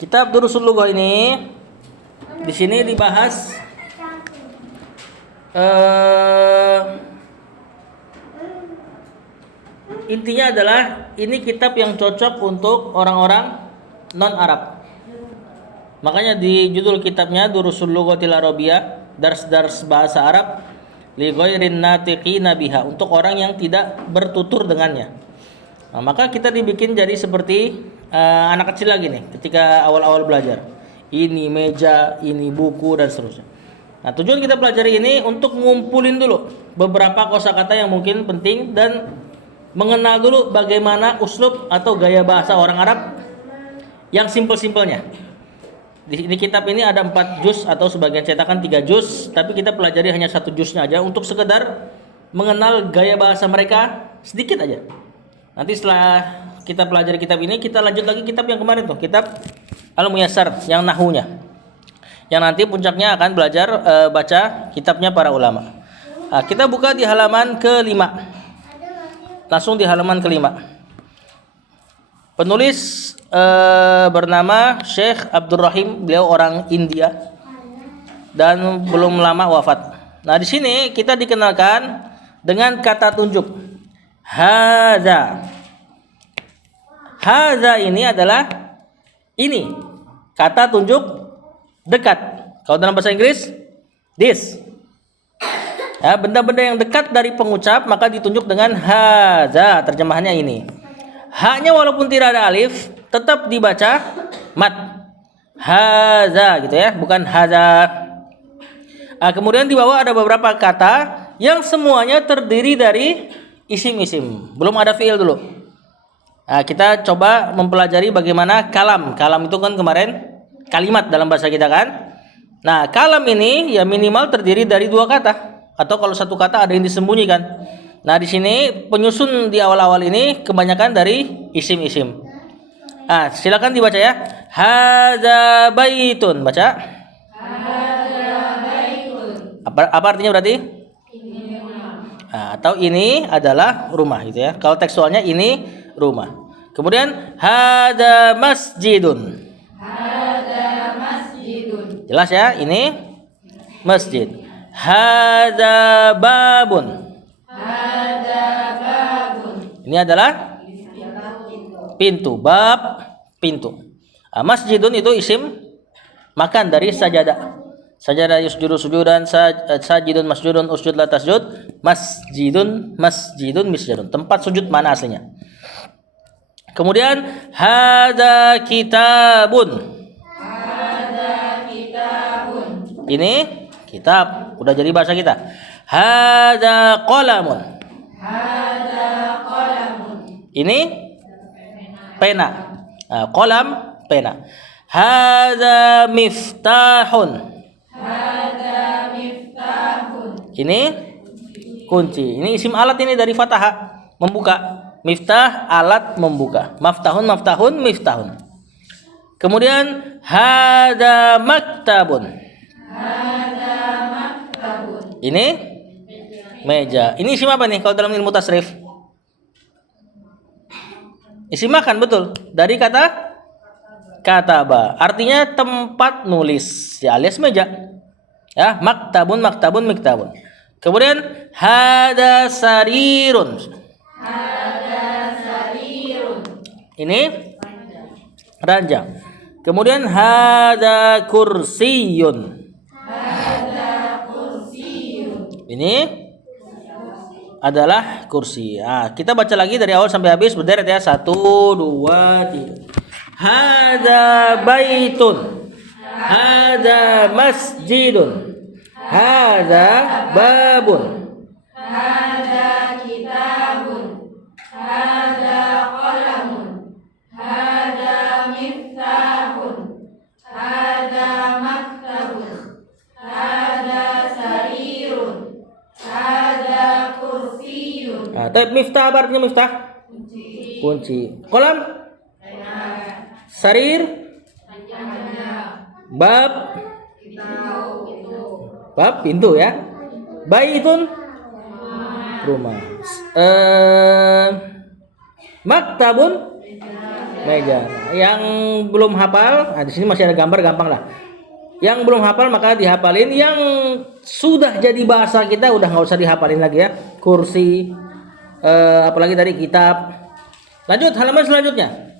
Kitab Durusul Lughah ini di sini dibahas intinya adalah ini kitab yang cocok untuk orang-orang non Arab. Makanya di judul kitabnya Durusul Lughatil Arabiyyah, dars-dars bahasa Arab li ghairin natiqina biha, untuk orang yang tidak bertutur dengannya. Nah, maka kita dibikin jadi seperti anak kecil lagi nih ketika awal-awal belajar. Ini meja, ini buku dan seterusnya. Nah, tujuan kita pelajari ini untuk ngumpulin dulu beberapa kosakata yang mungkin penting dan mengenal dulu bagaimana uslub atau gaya bahasa orang Arab yang simpel-simpelnya. Di kitab ini ada 4 juz atau sebagian cetakan 3 juz, tapi kita pelajari hanya 1 juznya aja untuk sekedar mengenal gaya bahasa mereka sedikit aja. Nanti setelah kita pelajari kitab ini, kita lanjut lagi kitab yang kemarin tuh, kitab Al-Muyassar yang nahwunya. Yang nanti puncaknya akan belajar baca kitabnya para ulama. Nah, kita buka di halaman ke-5. Langsung di halaman ke-5. Penulis bernama Syekh Abdul Rahim, beliau orang India dan belum lama wafat. Nah, di sini kita dikenalkan dengan kata tunjuk. Hadza. Hadza ini adalah ini. Kata tunjuk dekat. Kalau dalam bahasa Inggris, this. Ya, benda-benda yang dekat dari pengucap maka ditunjuk dengan hadza. Terjemahannya ini. Haknya walaupun tidak ada alif, tetap dibaca mat. Hadza gitu ya, bukan hadza. Nah, kemudian di bawah ada beberapa kata yang semuanya terdiri dari isim-isim. Belum ada fiil dulu. Nah, kita coba mempelajari bagaimana kalam. Kalam itu kan kemarin kalimat dalam bahasa kita kan. Nah, kalam ini ya minimal terdiri dari 2 kata. Atau kalau 1 kata ada yang disembunyikan. Nah, di sini penyusun di awal-awal ini kebanyakan dari isim-isim. Ah, silakan dibaca ya. Hadza baitun, baca. Hadza baitun. Apa artinya berarti? Ini rumah. Nah, atau ini adalah rumah gitu ya. Kalau tekstualnya ini rumah. Kemudian hadza masjidun. Hadza masjidun. Jelas ya, ini masjid. Hadza babun. Hadza babun. Ini adalah pintu, bab pintu. Masjidun itu isim makan dari sajadah. Sajadah yusjudu sujudan, sajidun masjudun, usjud la tasjud, masjidun masjidun misjadun. Tempat sujud mana aslinya? Kemudian hadza kitabun. Hadza kitabun. Ini kitab, udah jadi bahasa kita. Hadza qalamun. Hadza qalamun. Ini pena. Qalam pena. Hadza miftahun. Hadza miftahun. Ini kunci. Ini isim alat ini dari fathah, membuka. Miftah alat membuka. Maftahun maftahun miftahun. Kemudian hadza maktabun. Hadza maktabun. Ini meja. Ini isim apa nih kalau dalam ilmu tasrif? Isim makan, betul. Dari kata kataba. Artinya tempat nulis, ya alias meja. Ya, maktabun maktabun miktabun. Kemudian hadza sarirun. Hadza sarirun. Ini ranjang. Kemudian hadza kursiyun. Hadza kursiyun. Ini adalah kursi. Nah, kita baca lagi dari awal sampai habis berderet ya. 1 2 3. Hadza baitun. Hadza masjidun. Hadza babun. Hadza kitabun. Hadza qalamun. Hadza miftahun. Hadza maktabun. Hadza sarirun. Hadza kursiyun. Nah, miftah apa artinya miftah? Kunci. Kunci. Kolam? Sarir? Bab? Bab pintu ya. Baitun? Rumah. Maktabun? Meja. Yang belum hafal, nah di sini masih ada gambar, gampang lah. Yang belum hafal maka dihafalin. Yang sudah jadi bahasa kita udah nggak usah dihafalin lagi ya. Kursi, apalagi tadi kitab. Lanjut halaman selanjutnya.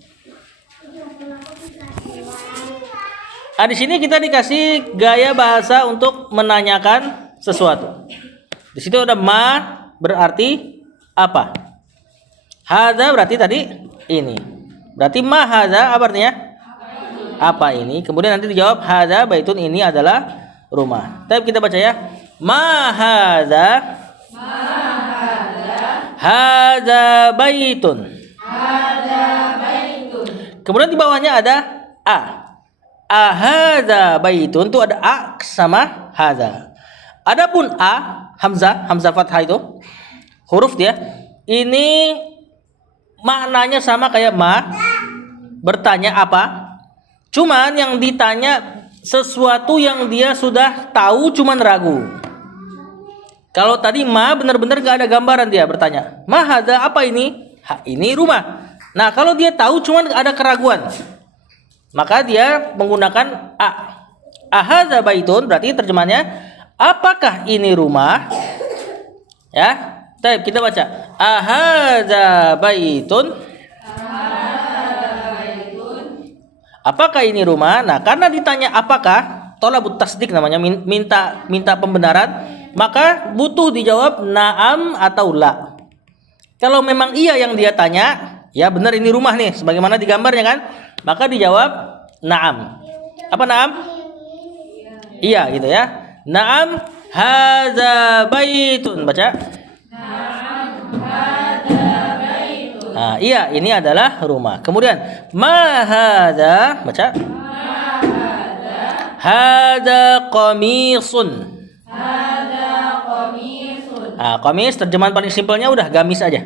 Di sini kita dikasih gaya bahasa untuk menanyakan sesuatu. Di situ ada ma berarti apa? Hadza berarti tadi ini. Berarti ma hadza apa artinya? Apa ini? Kemudian nanti dijawab hadza baitun, ini adalah rumah. Tapi kita baca ya. Ma hadza. Hadza baitun. Kemudian di bawahnya ada a. Ahadza baitun itu ada a sama hadza. Adapun a hamzah fathah itu huruf dia ini maknanya sama kayak ma, bertanya apa. Cuman yang ditanya sesuatu yang dia sudah tahu cuman ragu. Kalau tadi ma benar-benar gak ada gambaran, dia bertanya, "Ma hadza apa ini?" Ini rumah. Nah, kalau dia tahu cuman ada keraguan, maka dia menggunakan a. Ahadza baitun berarti terjemahnya apakah ini rumah? Ya. Baik, kita baca. Ahadza baitun. Apakah ini rumah? Nah, karena ditanya apakah, tolabut tasdik namanya, minta pembenaran, maka butuh dijawab na'am atau la. Kalau memang iya yang dia tanya, ya benar ini rumah nih, sebagaimana di gambarnya kan, maka dijawab na'am. Apa na'am? Iya gitu ya. Na'am hadza baitun. Baca. Nah, iya ini adalah rumah. Kemudian ma hadza, baca. Hadza qamisun. Nah, qamis terjemahan paling simpelnya udah gamis aja.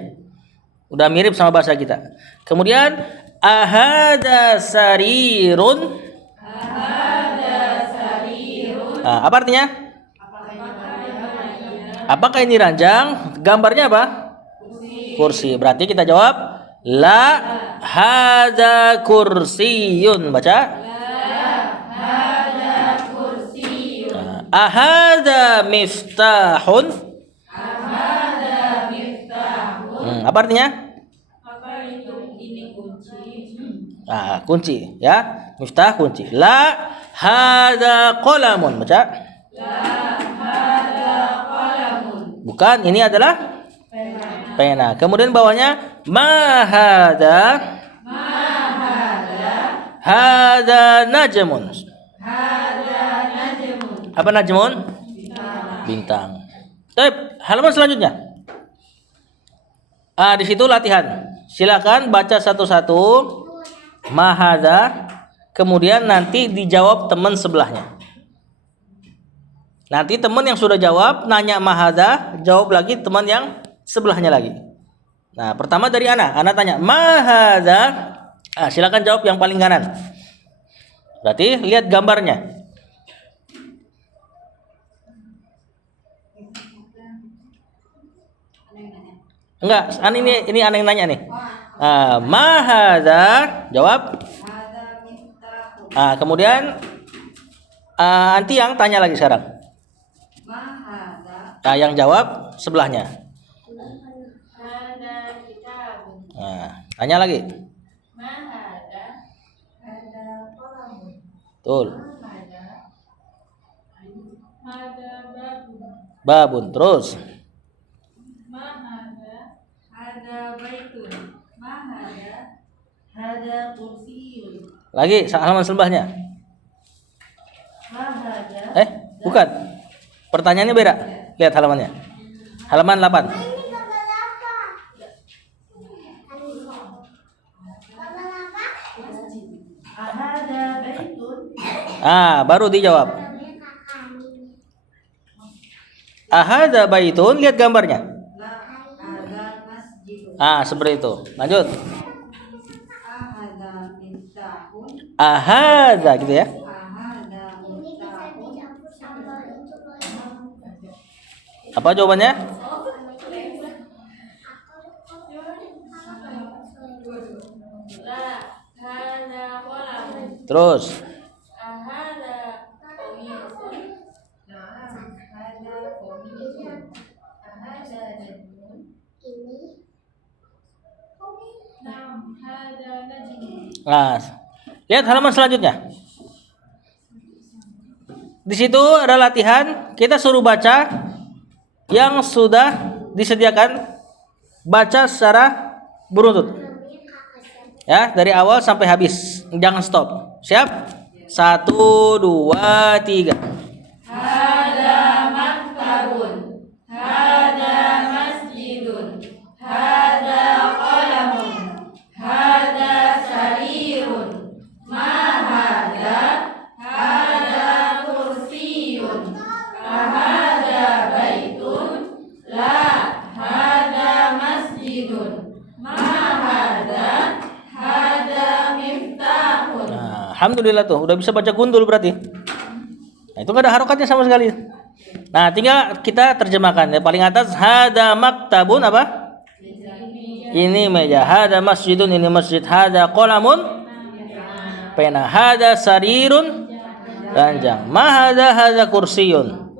Udah mirip sama bahasa kita. Kemudian ahadza sarirun. Nah, apa artinya? Apakah ini ranjang? Gambarnya apa? Kursi. Berarti kita jawab la hadza kursiyun. Baca. Ahadza miftahun. Apa artinya? Kunci ya. Miftah kunci. La hadza qalamun. Baca. Bukan, ini adalah pena. Kemudian bawahnya ma hadza. Hadza najmun. Apa najmun? Bintang. Baik, halaman selanjutnya. Di situ latihan. Silakan baca satu-satu ma hadza, kemudian nanti dijawab teman sebelahnya. Nanti teman yang sudah jawab nanya ma hadza, jawab lagi teman yang sebelahnya lagi. Nah, pertama dari Ana tanya ma hadza. Silakan jawab yang paling kanan. Berarti lihat gambarnya. Enggak, ini aneh yang nanya nih. Ma hadza, jawab. Kemudian anti yang tanya lagi sekarang. Yang jawab sebelahnya. Tanya lagi. Betul. Babun terus. Lagi halaman sebelahnya. Bukan. Pertanyaannya beda. Lihat halamannya. Halaman 8. Baru dijawab. Ahadza baitun, lihat gambarnya. Seperti itu. Lanjut. Ahadza gitu ya. Apa jawabannya? Terus. Ahada qamisun. Naam, hada qamisun. Ahada najmun. Naam, hada najmun. Nah, lihat halaman selanjutnya. Di situ ada latihan, kita suruh baca yang sudah disediakan, baca secara beruntut. Ya, dari awal sampai habis, jangan stop. Siap? 1, 2, 3. Hada maktabun. Hada masjidun. Hada qalamun. Hada sarirun. Ma hada. Hada kursiyun. Ahada baitun. La. Hada masjidun. Ma hada. Hada miftahun. Nah, alhamdulillah tuh, udah bisa baca gundul berarti. Nah, itu nggak ada harokatnya sama sekali. Nah, tinggal kita terjemahkan. Ya, paling atas hada maktabun apa? Ini meja. Hada masjidun, ini masjid. Hada qalamun, pena. Hada sarirun, ranjang. Ma hada kursiyun,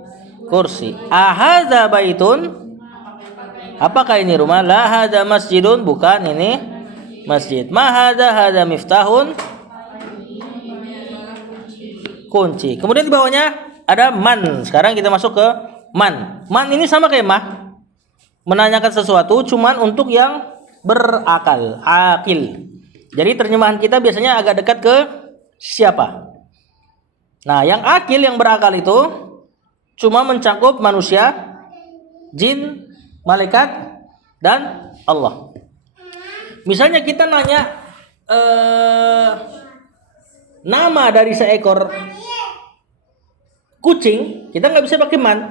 kursi. Ahada baitun, apakah ini rumah? La hada masjidun, bukan, ini masjid. Ma hada miftahun, kunci. Kemudian di bawahnya ada man. Sekarang kita masuk ke man. Man ini sama kayak mah, menanyakan sesuatu, cuman untuk yang berakal, akil. Jadi terjemahan kita biasanya agak dekat ke siapa. Nah, yang akil, yang berakal itu cuma mencakup manusia, jin, malaikat, dan Allah. Misalnya kita nanya nama dari seekor kucing, kita nggak bisa pakai man,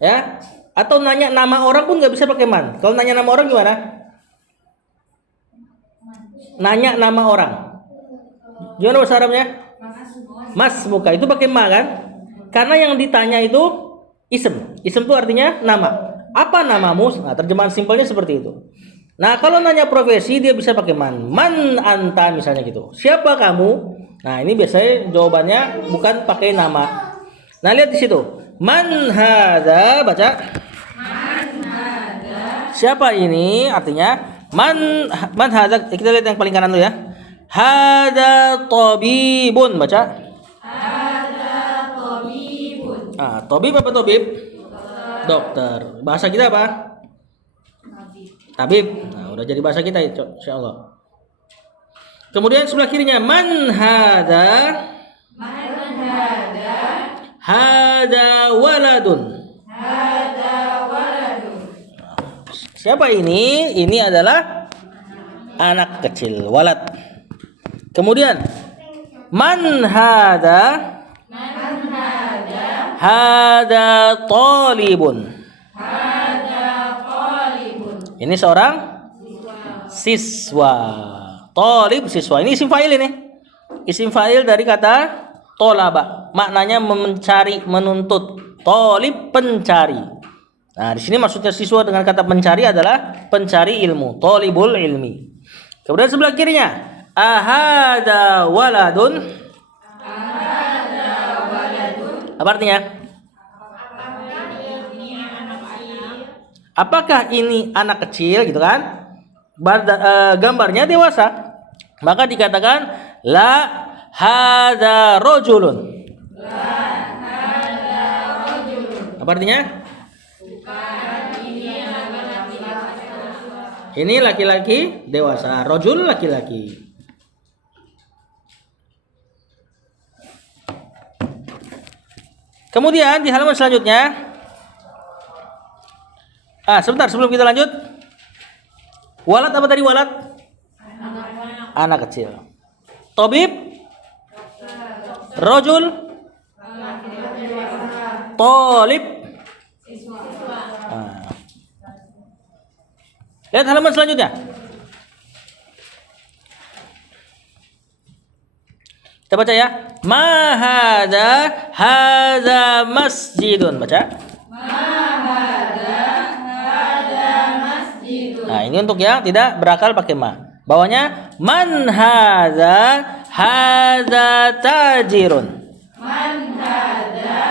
ya. Atau nanya nama orang pun nggak bisa pakai man. Kalau nanya nama orang gimana? Nanya nama orang, gimana bahasa Arabnya? Mas muka, itu pakai ma kan? Karena yang ditanya itu isem. Isem itu artinya nama. Apa namamu? Nah, terjemahan simpelnya seperti itu. Nah, kalau nanya profesi dia bisa pakai man. Man anta misalnya gitu. Siapa kamu? Nah, ini biasanya jawabannya bukan pakai nama. Nah, lihat di situ. Man hada, baca. Man hada. Siapa ini? Artinya man hada. Kita lihat yang paling kanan dulu ya. Hada tabibun, baca. Hada tabibun. Ah, tabib apa tabib? Dokter. Bahasa kita apa? Tabib. Nah, udah jadi bahasa kita ya, insyaallah. Kemudian sebelah kirinya man hada. Man hada. Hada waladun. Hada waladun. Siapa ini? Ini adalah anak kecil, walad. Kemudian man hada. Man hada. Hada talibun. Hada qalibun. Ini seorang siswa. Talib, siswa. Ini isim fa'il ini. Isim fa'il dari kata tolaba. Maknanya mencari, menuntut. Talib, pencari. Nah, di sini maksudnya siswa dengan kata pencari adalah pencari ilmu. Talibul ilmi. Kemudian sebelah kirinya. Ahada waladun. Ahada waladun. Apa artinya? Apakah ini anak kecil gitu kan? Gambarnya dewasa. Maka dikatakan la hada rojulun. La hada rajulun. Apa artinya? Ini laki-laki dewasa. Rojul laki-laki. Kemudian di halaman selanjutnya, sebentar sebelum kita lanjut. Walad apa tadi walad? Anak kecil. Tabib, rojul, talib. Nah. Lihat halaman selanjutnya. Kita baca ya. Ma hadza masjidun. Baca. Nah, ini untuk yang tidak berakal pakai ma. Bawahnya man hadza Hadza tajirun. Man hada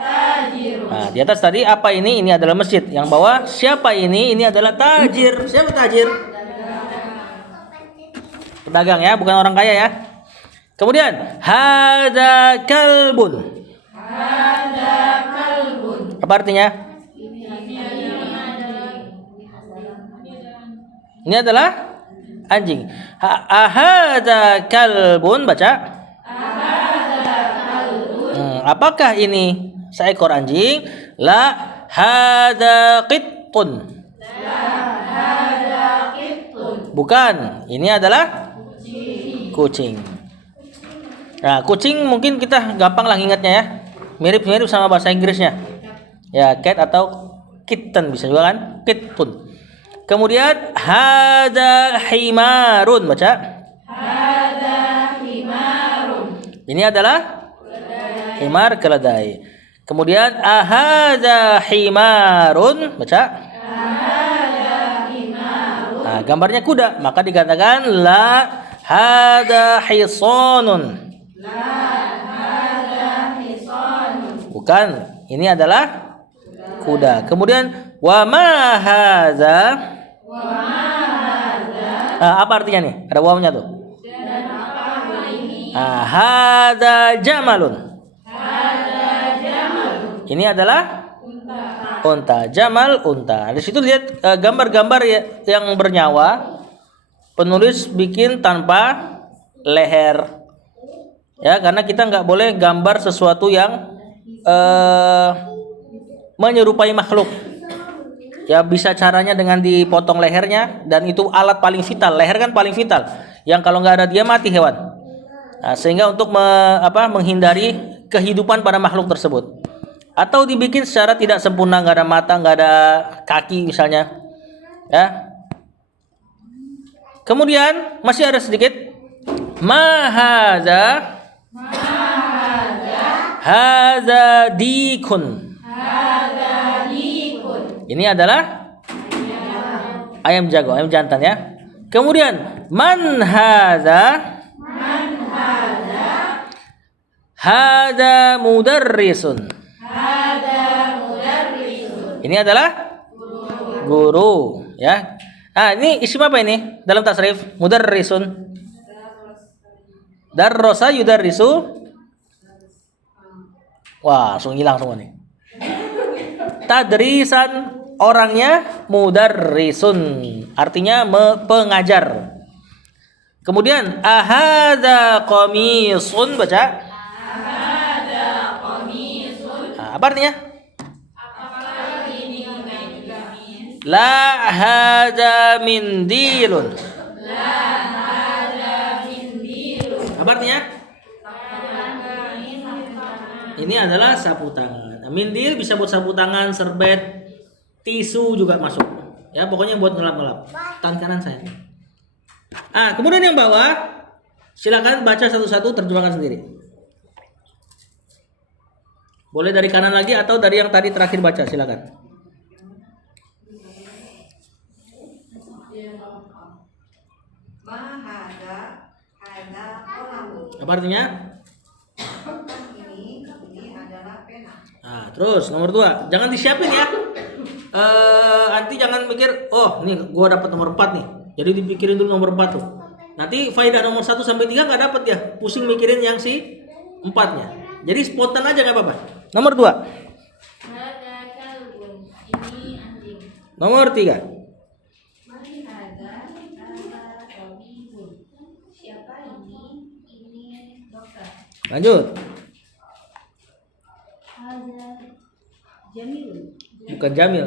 tajirun. Nah, di atas tadi apa ini? Ini adalah masjid. Yang bawah siapa ini? Ini adalah tajir. Siapa tajir? Pedagang ya, bukan orang kaya ya. Kemudian hadza kalbun. Hada kalbun. Apa artinya? Ini adalah anjing. Hadza kalbun, baca. Apakah ini seekor anjing? La hadza qittun. Bukan, ini adalah kucing. Nah, kucing mungkin kita gampang lah ingatnya ya. Mirip-mirip sama bahasa Inggrisnya. Ya, cat atau kitten bisa juga kan? Kittun. Kemudian hadza himarun, baca. Hada himarun. Ini adalah himar keledai. Kemudian ahadza himarun, baca. Nah, gambarnya kuda, maka dikatakan la hadza hisanun. Bukan, ini adalah kuda. Kemudian wa ma hadza. Apa artinya nih? Ada wawnya tuh. Hadza jamalun. Ini adalah unta. Jamal unta. Di situ lihat gambar-gambar yang bernyawa. Penulis bikin tanpa leher. Ya, karena kita nggak boleh gambar sesuatu yang menyerupai makhluk. Ya, bisa caranya dengan dipotong lehernya, dan itu alat paling vital. Leher kan paling vital. Yang kalau nggak ada dia mati hewan. Nah, sehingga untuk menghindari kehidupan pada makhluk tersebut. Atau dibikin secara tidak sempurna, nggak ada mata, nggak ada kaki misalnya. Ya. Kemudian masih ada sedikit. Ma hadza. Hadza dikun. Ini adalah ayam jago, ayam jantan ya. Kemudian man hadza. Hadza mudarrisun. Ini adalah guru ya. Ini isim apa ini dalam tasrif? Mudarrisun. Darrosa yudarrisu. Wah, langsung hilang semua nih. Tadrisan, orangnya mudarrisun, artinya pengajar. Kemudian ahadza qamisun, baca. Apa artinya? La hadza mindilun. Apa artinya? Ini adalah sapu tangan. Mindil bisa buat sapu tangan, serbet, tisu juga masuk. Ya, pokoknya buat ngelap-ngelap. Tangan kanan saya. Kemudian yang bawah, silakan baca satu-satu, terjemahkan sendiri. Boleh dari kanan lagi atau dari yang tadi terakhir baca, silakan. Apa artinya? Ini adalah pena. Terus nomor 2, jangan disiapin ya. Nanti jangan mikir, oh nih gua dapat nomor 4 nih. Jadi dipikirin dulu nomor 4 tuh. Nanti faedah nomor 1 sampai 3 nggak dapat ya. Pusing mikirin yang si 4-nya. Jadi spontan aja nggak apa-apa. Nomor 2. Hada kalbun. Ini anjing. Nomor 3. Siapa ini? Ini dokter. Lanjut. Hada Jamilun. Bukan Jamil.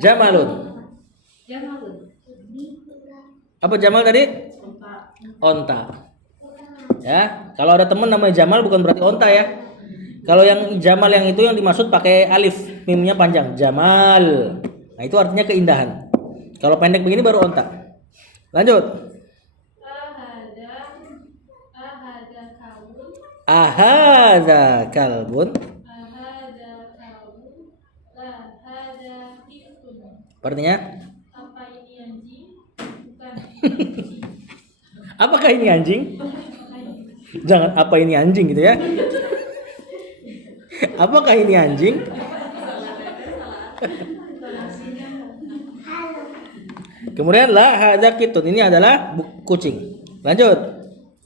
Jamalun. Jamalun. Apa Jamal tadi? Onta. Ya, kalau ada teman namanya Jamal bukan berarti onta ya. Kalau yang Jamal yang itu yang dimaksud pakai alif, mimnya panjang, Jamal. Nah, itu artinya keindahan. Kalau pendek begini baru onta. Lanjut. Ahadza kalbun. Artinya? Apa ini anjing? Bukan. Apakah ini anjing? Jangan apa ini anjing gitu ya. Apakah ini anjing? Kemudian la hadza kitun, ini adalah kucing. Lanjut.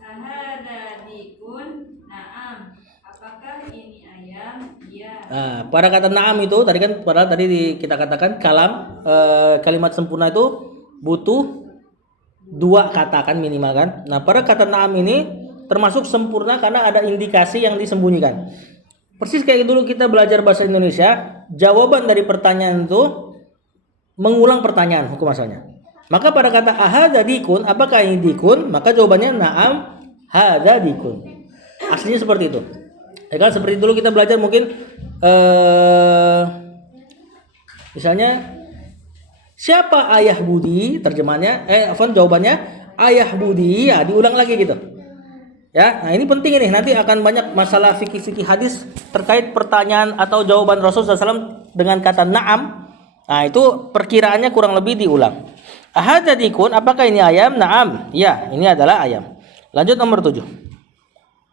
Ahada dikun. Naam. Apakah ini ayam? Ya. Nah, pada kata na'am itu tadi kan padahal tadi kita katakan kalimat sempurna itu butuh dua kata kan minimal kan. Nah, pada kata na'am ini termasuk sempurna karena ada indikasi yang disembunyikan. Persis kayak dulu kita belajar bahasa Indonesia, jawaban dari pertanyaan itu mengulang pertanyaan hukum asalnya. Maka pada kata ahadza dikun, apakah ini dikun? Maka jawabannya na'am hadza dikun. Aslinya seperti itu. Ya kan seperti dulu kita belajar mungkin misalnya siapa ayah Budi? Terjemahannya jawabannya ayah Budi, ya diulang lagi gitu. Ya, nah ini penting ini, nanti akan banyak masalah fikih-fikih hadis terkait pertanyaan atau jawaban Rasulullah SAW dengan kata na'am. Nah itu perkiraannya kurang lebih diulang. Ahadza dikun, apakah ini ayam? Na'am, ya ini adalah ayam. Lanjut nomor 7.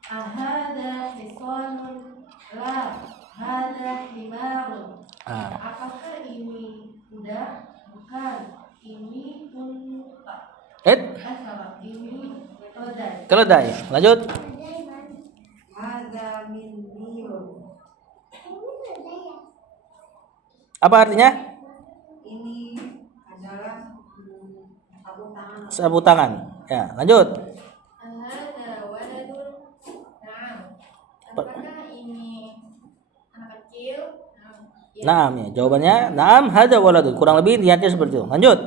Ahada hisanun. La. Hada himarun. Apakah ini kuda? Bukan. Ini unta. Salah. Ini keledai. Keledai. Lanjut. Hada min dirun. Apa artinya? Ini adalah sabuk tangan. Sapu tangan. Ya, lanjut. Hada waladun. Naam. Apakah ini anak kecil? Ya. Naam ya. Jawabannya na'am hadza waladun. Kurang lebih niatnya seperti itu. Lanjut.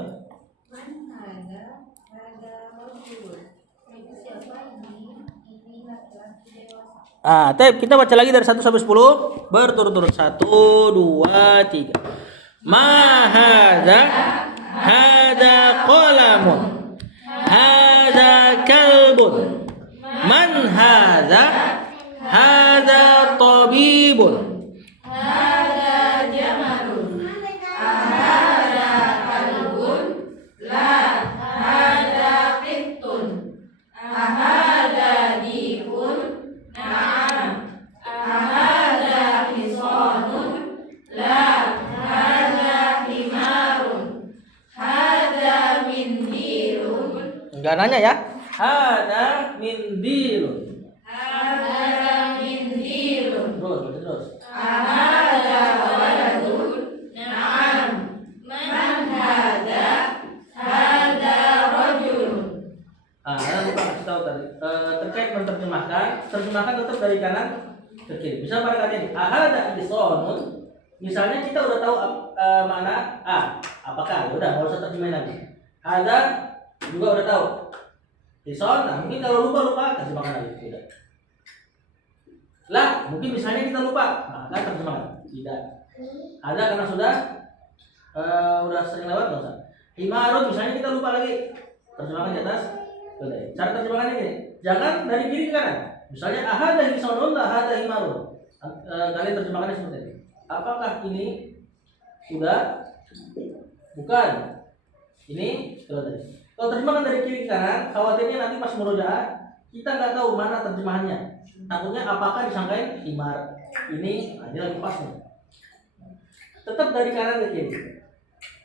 Kita baca lagi dari 1 sampai 10 berturut-turut. 1 2 3. Ma hadza hadza qalamun. Hadza kalbun. Man hadza hadza tabibun. Hada jamalun. Ahada kalbun. La. Hada qittun. Ahada dikun. Naam. Ahada hisanun. La. Hada himarun. Hada mindirun. Enggak nanya ya. Hada mindirun. Hada mindirun. Terus. Ahada waladun. Naam. Man hada? Hada rajulun. Nanti Pak kasih tahu tadi. Terkait menerjemahkan, terjemahkan tetap dari kanan ke kiri. Misal pada kata ini, ahada isonun. Misalnya kita udah tahu makna apakah? Ya udah, nggak usah terjemahin lagi. Ada juga udah tahu. Ison, nah mungkin kalau lupa kasih makan lagi. Tidak. Lah, mungkin misalnya kita lupa, maka terjemahkan. Tidak. Ada karena udah sering lewat nggak usah. Himarun misalnya kita lupa lagi, terjemahkan di atas. Udah. Cara terjemahannya gini, jangan dari kiri ke kanan. Misalnya ahada hisonun, ahada himarun. Kalian terjemahkannya seperti ini. Apakah ini kuda? Bukan. Ini keledai. Kalau terjemahkan dari kiri ke kanan, khawatirnya nanti pas murojaah kita nggak tahu mana terjemahannya. Takutnya apakah disangkain himar. Ini lagi pas nih. Tetap dari kanan ke kiri.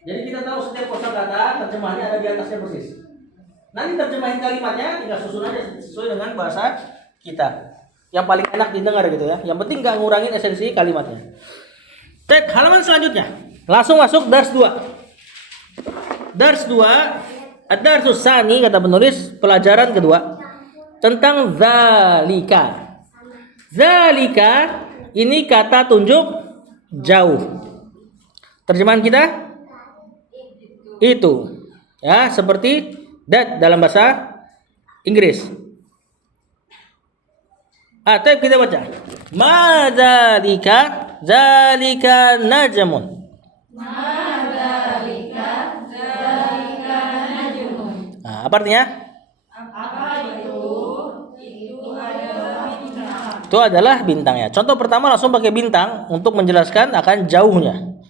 Jadi kita tahu setiap kosakata terjemahannya ada di atasnya persis. Nanti terjemahin kalimatnya tinggal susun aja sesuai dengan bahasa kita. Yang paling enak didengar gitu ya. Yang penting nggak ngurangin esensi kalimatnya. Halaman selanjutnya. Langsung masuk dars 2. Dars 2, ad-darsus tsani kata penulis, pelajaran kedua tentang zalika. Zalika ini kata tunjuk jauh. Terjemahan kita itu. Ya, seperti that dalam bahasa Inggris. Kita baca. Ma zalika, zalika najmun. Apa artinya? Apa itu? Itu adalah bintang. Itu adalah bintang ya. Contoh pertama langsung pakai bintang untuk menjelaskan akan jauhnya.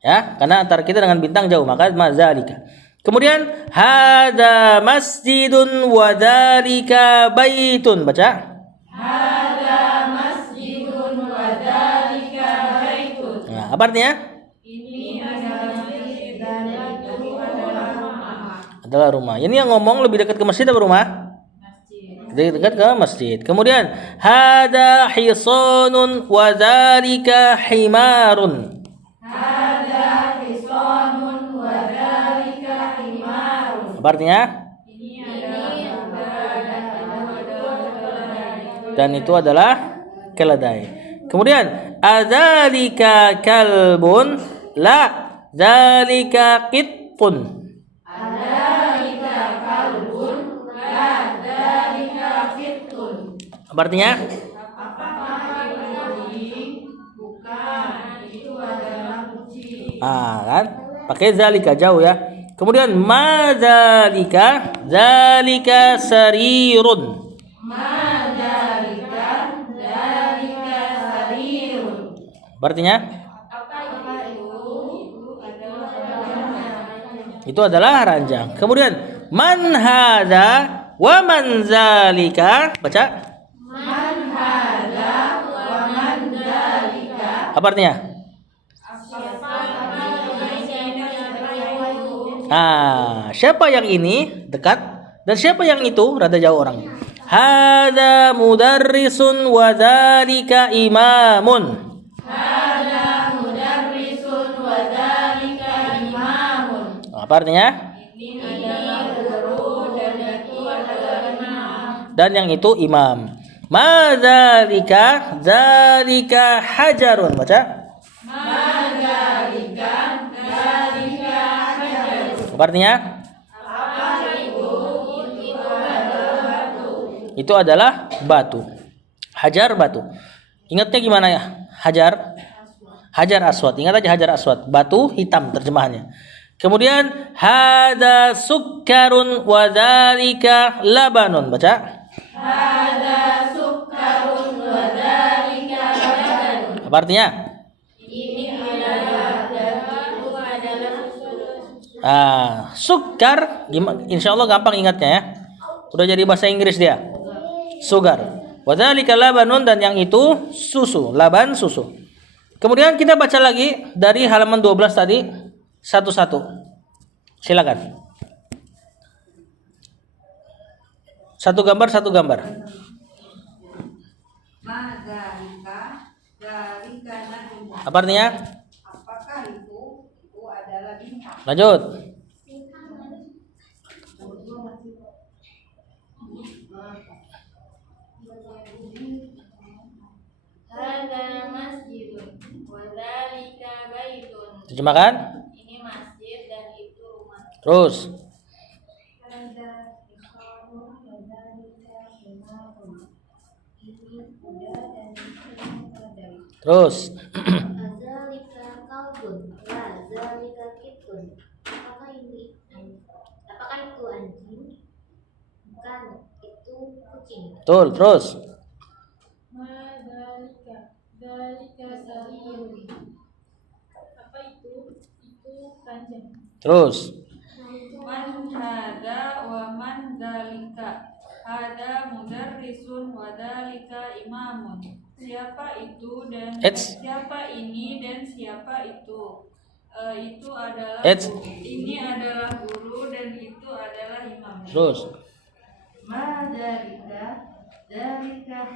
Ya, karena antara kita dengan bintang jauh, maka mazalika. Kemudian hada masjidun wa dzalika baitun. Baca. Hada masjidun wa dzalika baitun. Nah, apa artinya? Ini adalah masjid dan itu adalah rumah. Adalah rumah. Ini yang ngomong lebih dekat ke masjid apa rumah? Masjid. Dekat ke masjid. Kemudian hada hisanun wa dzalika himarun. Hada hisanun wa dzalika himarun. Apa artinya? Ini adalah keledai. Dan itu adalah keledai. Kemudian adzalika kalbun la dzalika qittun. Adzalika kalbun la dzalika fittun. Apa artinya? Apakah itu kucing? Bukan, itu adalah kucing. Kan? Pakai zalika jauh ya. Kemudian ma zalika zalika sarirun. Ma dzalika dzalika sarirun. Apa artinya? Apa itu? Itu adalah ranjang. Itu adalah ranjang. Kemudian man hadza wa man zalika. Baca. Man hada wa man dzalika. Apa artinya? Siapa yang ini dekat dan siapa yang itu rada jauh orangnya. Hadza mudarrisun wa dzalika imamun. Hada mudarrisun wa dzalika imamun. Apa artinya? Ini adalah guru dan itu adalah imam. Dan yang itu imam. Ma dzalika dzalika hajarun. Baca. Ma dzalika dzalika hajarun. Apa artinya? Apa itu? Itu adalah batu. Itu adalah batu. Hajar batu. Ingatnya gimana ya? Hajar. Hajar aswad. Ingat aja hajar aswad. Batu hitam terjemahannya. Kemudian hada sukkarun wa dzalika labanun. Baca. Hada sukkarun wa dzalika labanun. Apa artinya? Ini adalah dan itu adalah susu. Sukkar, insya Allah gampang ingatnya ya. Udah jadi bahasa Inggris dia. Sugar. Wadzalika labanun dan yang itu susu, laban susu. Kemudian kita baca lagi dari halaman 12 tadi satu-satu. Silakan. Satu gambar, satu gambar. Ma dzalika dzalika najmu. Apa artinya? Apakah itu? Itu adalah bintang. Lanjut. Hada masjidun wa dzalika baitun. Terjemahkan. Ini masjid dan itu rumah. Terus. Hada iqamun wa dzalika imamun. Ini kuda dan itu keledai. Terus. Zalika kalbun la zalika kitun. Apakah itu anjing? Bukan, itu kucing. Betul, terus. Ma dzalika sarirun. Apa itu? Itu ranjang. Terus. Man hada wa man dzalika. Hada mudarrisun wa dzalika imamun. Siapa itu dan Eits. siapa ini dan siapa itu? Itu adalah Eits. ini adalah guru dan itu adalah imam. Terus. Ma dzalika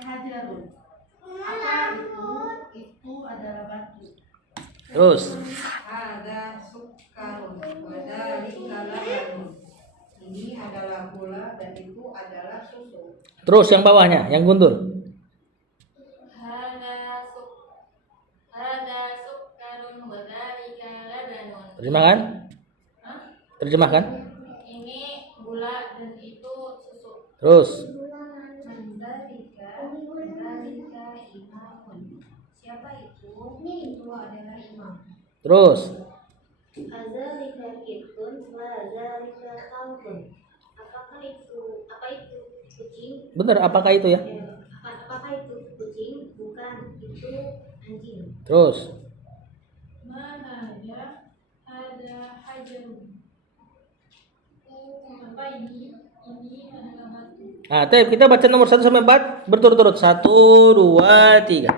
hajarun. Apa itu? Itu adalah batu. Terus. Ada sukkarun wa dzalika labanun. Ini adalah gula dan itu adalah susu. Terus yang bawahnya, yang guntur. Hada sukkarun wa dzalika labanun. Terjemahkan. Hah? Terjemahkan. Ini gula dan itu susu. Terus. Dzalika imamun. Siapa itu? Itu adalah imam. Terus. Zalika kitun wa zalika kalbun. Apa itu kucing? Benar, apakah itu ya? Apakah itu kucing? Bukan, itu anjing. Terus. Mana ada hajarun. Nah, kita baca nomor 1 sampai 4 berturut-turut. 1, 2, 3.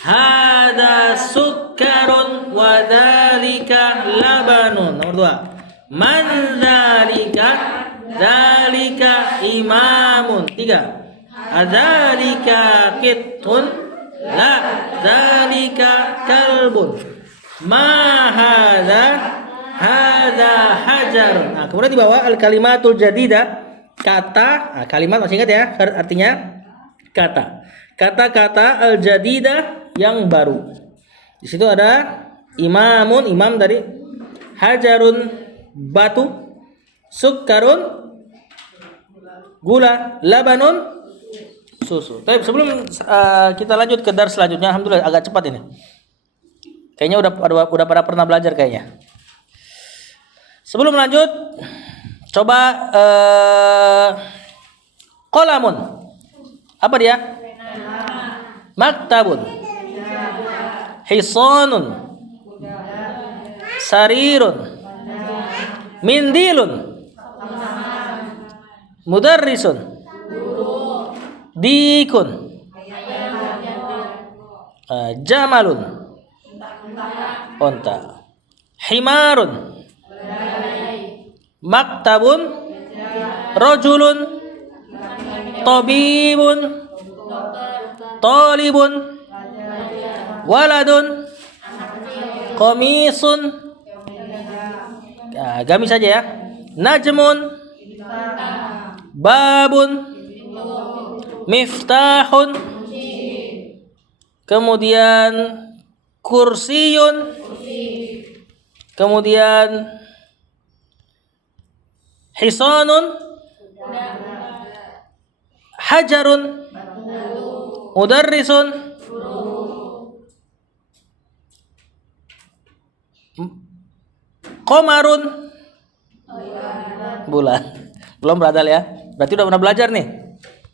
Hada sukkarun wa dzalika labanun. Nomor 2. Man dzalika? Dzalika imamun. 3. Adzalika qittun? La, dzalika kalbun. Ma hadza? Hadza hajarun. Nah, kemudian di bawah al kalimatul jadidah, kata, kalimat masih ingat ya, artinya kata. Kata-kata al jadidah yang baru. Di situ ada imamun, imam dari, hajarun batu, sukkarun gula, labanun susu. Tapi sebelum kita lanjut ke dars selanjutnya, alhamdulillah agak cepat ini. Kayaknya udah pada pernah belajar kayaknya. Sebelum lanjut, coba qalamun. Apa dia? Maktabun. Hisanun. Sarirun. Mindilun. Mudarrisun. Dikun. Jamalun. Onta. Himarun. Maktabun. Rajulun. Tabibun. Talibun. Waladun. Qamisun. Gamis saja ya. Najmun. Babun. Miftahun. Kemudian kursiyun. Kemudian hisanun. Hajarun. Mudarrisun. Qamarun. Bulan. Belum beradal ya. Berarti udah pernah belajar nih.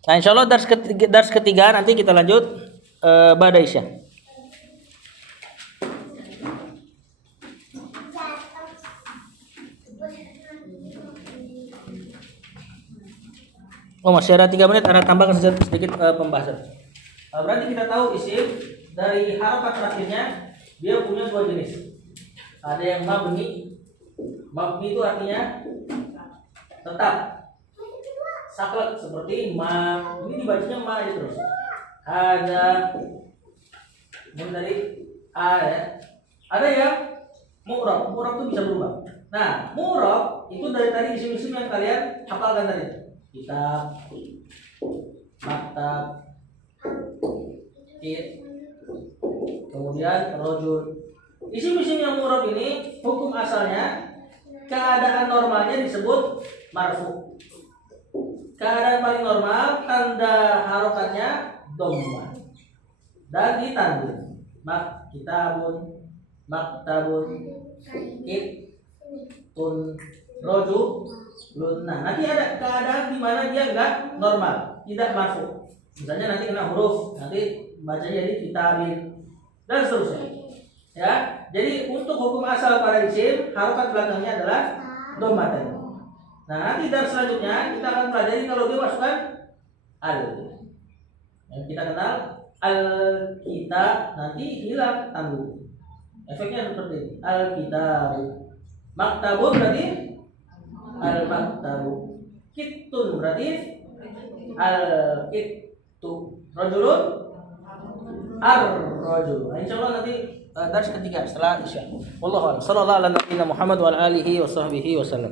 Nah, insyaallah dars ketiga nanti kita lanjut ba'da Isya. Oh, masih ada 3 menit, ada tambahkan sedikit pembahasan. Berarti kita tahu isim dari harakat terakhirnya dia punya 2 jenis. Ada yang mabni. Mabni itu artinya tetap, saklek, seperti ma. Ini dibacanya ma aja terus. Ada mulai dari a ya. Ada yang mu'rab. Mu'rab itu bisa berubah. Nah, mu'rab itu dari tadi isim-isim yang kalian hafalkan tadi. Kitab, maktab, kit, kemudian rojul. Isim-isim yang mu'rab ini hukum asalnya keadaan normalnya disebut marfu. Keadaan paling normal tanda harokatnya dhamma dan ditanwin. Kitabun, maktabun, kitun, rojulun. Nah, nanti ada keadaan di mana dia enggak normal, tidak marfu. Misalnya nanti kena huruf, nanti bacanya jadi kitabin dan seterusnya. Ya, jadi untuk hukum asal pada isim harokat belakangnya adalah dhammah. Nah, nanti dari selanjutnya kita akan pelajari kalau dia masukkan al. Yang kita kenal al kita nanti hilang tangguh. Efeknya seperti ini. Al kitab. Maktabun berarti al maktabu. Kitun berarti al kitu. Rajulun ar rajul. Insyaallah nanti dars ketiga setelah Isya. Wallahu a'lam. Sallallahu ala nabiyina Muhammad wa ala alihi wa sahbihi wasallam.